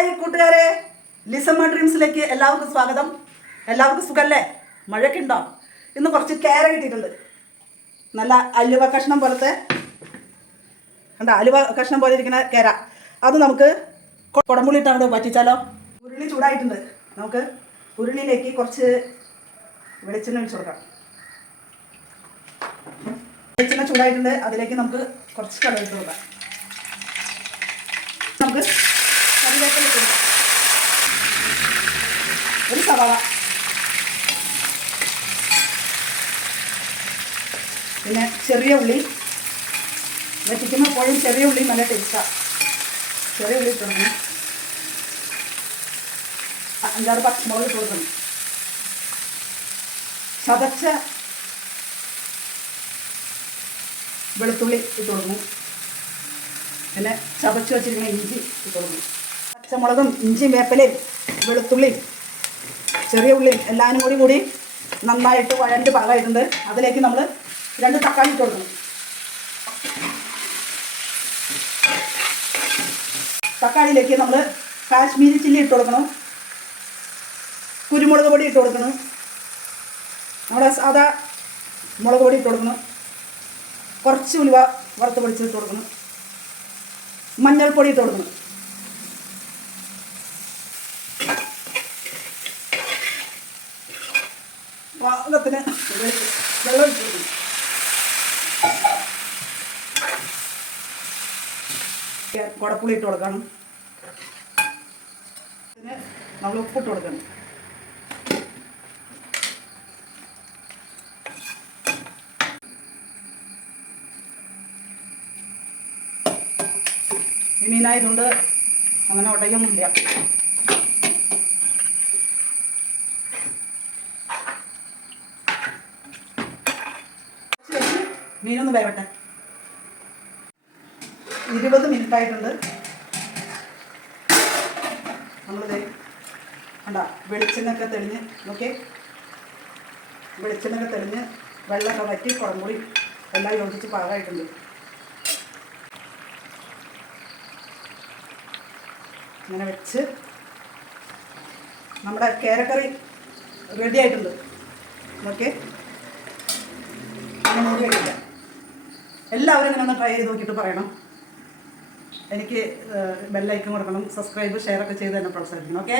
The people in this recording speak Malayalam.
ഹായ് കൂട്ടുകാരെ, ലിസമ്മ ഡ്രീംസിലേക്ക് എല്ലാവർക്കും സ്വാഗതം. എല്ലാവർക്കും സുഖല്ലേ? മഴയൊക്കെ ഉണ്ടോ? ഇന്ന് കുറച്ച് കേര കിട്ടിയിട്ടുണ്ട്. നല്ല അലുവ കഷ്ണം പോലത്തെ കണ്ടോ, അലുവ കഷ്ണം പോലെ ഇരിക്കുന്ന കേര. അത് നമുക്ക് കുടംപുളി ഇട്ടാണ് വറ്റിച്ചാലോ. ഉരുളി ചൂടായിട്ടുണ്ട്. നമുക്ക് ഉരുളിയിലേക്ക് കുറച്ച് വെളിച്ചെണ്ണ ഒഴിച്ചു കൊടുക്കാം. വെളിച്ചെണ്ണ ചൂടായിട്ടുണ്ട്. അതിലേക്ക് നമുക്ക് കുറച്ച് കടുക് ഇട്ട് കൊടുക്കാം. നമുക്ക് കറിവേപ്പില ഇട്ട് കൊടുക്കാം. ഒരു സവാള, പിന്നെ ചെറിയ ഉള്ളി. വറ്റിക്കുമ്പോഴും ചെറിയ ഉള്ളി നല്ല ടേസ്റ്റാണ്. ചെറിയ ഉള്ളി ഇട്ട് കൊടുക്കണം. 5-6 പച്ചമുളക് ഇട്ട് കൊടുക്കണം. ചതച്ച വെളുത്തുള്ളി ഇട്ട് കൊടുക്കുന്നു. പിന്നെ ചതച്ച് വെച്ചിരിക്കുന്ന ഇഞ്ചി ഇട്ട് കൊടുക്കുന്നു. പച്ചമുളകും ഇഞ്ചിയും വേപ്പിലയും വെളുത്തുള്ളിയും ചെറിയ ഉള്ളിയും എല്ലാവരും കൂടി നന്നായിട്ട് വഴണ്ട് പാകമായിട്ടുണ്ട്. അതിലേക്ക് നമ്മൾ 2 തക്കാളി ഇട്ട് കൊടുക്കണം. തക്കാളിയിലേക്ക് നമ്മൾ കാശ്മീരി ചില്ലി ഇട്ട് കൊടുക്കണം. കുരുമുളക് പൊടി ഇട്ട് കൊടുക്കണം. നമ്മുടെ സാധാ മുളക് പൊടി ഇട്ട് കൊടുക്കണം. കുറച്ച് ഉലുവ വറുത്ത് പൊടിച്ച് ഇട്ട് കൊടുക്കണം. മഞ്ഞൾപ്പൊടി ഇട്ട് കൊടുക്കണം. പാകത്തിന് വെള്ളം ഇട്ട് കൊടുക്കണം. കുടപ്പുളി ഇട്ട് കൊടുക്കണം. പിന്നെ നമ്മൾ ഉപ്പിട്ട് കൊടുക്കണം. ഈ മീനായതുകൊണ്ട് അങ്ങനെ ഉടയൊന്നുമില്ല. മീനൊന്ന് വേവട്ടെ. 20 മിനിറ്റ് ആയിട്ടുണ്ട്. നമ്മളിത് കണ്ട വെളിച്ചെണ്ണൊക്കെ തെളിഞ്ഞ് വെളിച്ചെണ്ണൊക്കെ തെളിഞ്ഞ് വെള്ളമൊക്കെ വറ്റി കുടംപുളി എല്ലാം യോജിച്ച് പാകമായിട്ടുണ്ട്. ഇങ്ങനെ വെച്ച് നമ്മുടെ കേരക്കറി റെഡി ആയിട്ടുണ്ട്. മൂടി വയ്ക്കില്ല. എല്ലാവരും ഇങ്ങനെ ഒന്ന് ട്രൈ ചെയ്ത് നോക്കിയിട്ട് പറയണം. എനിക്ക് ബെല്ലൈക്കൺ കൊടുക്കണം. സബ്സ്ക്രൈബ് ഷെയർ ഒക്കെ ചെയ്ത് തന്നെ പ്രോത്സാഹിപ്പിക്കണം. ഓക്കെ.